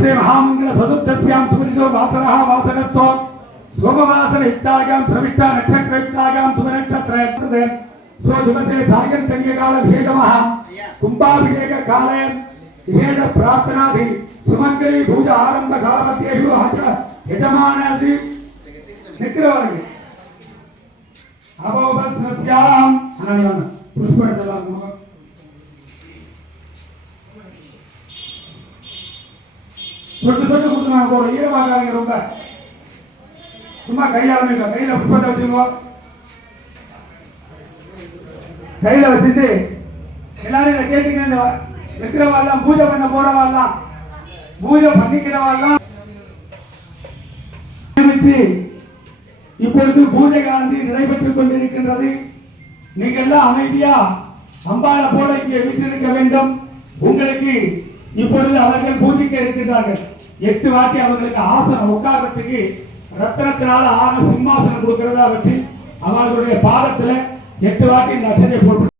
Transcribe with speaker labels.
Speaker 1: రక్షేమహామంగళ సదుర్దశ్యాం సుమనితో వాసన వాసనస్తో సోమవాసన యుక్తాగాం శ్రమిష్ట నక్షత్రయుక్తాగాం సుమనక్షత్రయుక్తే సో దివసే సాయం కన్యకాలభిషేకమ కుంభాభిషేక కాలే విశేష ప్రార్థనాది సుమంగళీ పూజ ఆరంభ சொட்டு சொட்டு கொடுத்து நாங்கள் போகிறோம் ஈரமாக்காதீங்க ரொம்ப. சும்மா கையாளுங்க கையில் புஷ்பத்தை வச்சுக்கோ. கையில் வச்சுட்டு எல்லாரும் இதை கேட்டுங்க. இருக்கிறவாள்லாம் பூஜை பண்ண போறவாள்லாம். பூஜை பண்ணிக்கிறவாள்லாம். இப்பொழுது பூஜை காலத்தில் நடைபெற்றுக் கொண்டிருக்கின்றது. நீங்கள் எல்லாம் அமைதியா அம்பாளை போல இங்கே வீட்டிருக்க வேண்டும். உங்களுக்கு இப்பொழுது அவர்கள் பூஜிக்க இருக்கின்றார்கள். எட்டு வாட்டி அவர்களுக்கு ஆசனம் உட்கார்றதுக்கு ரத்தனத்தினால ஆன சிம்மாசனம் கொடுக்கிறதா வச்சு அவர்களுடைய பாதத்துல எட்டு வாட்டி இந்த அச்சனை போட்டு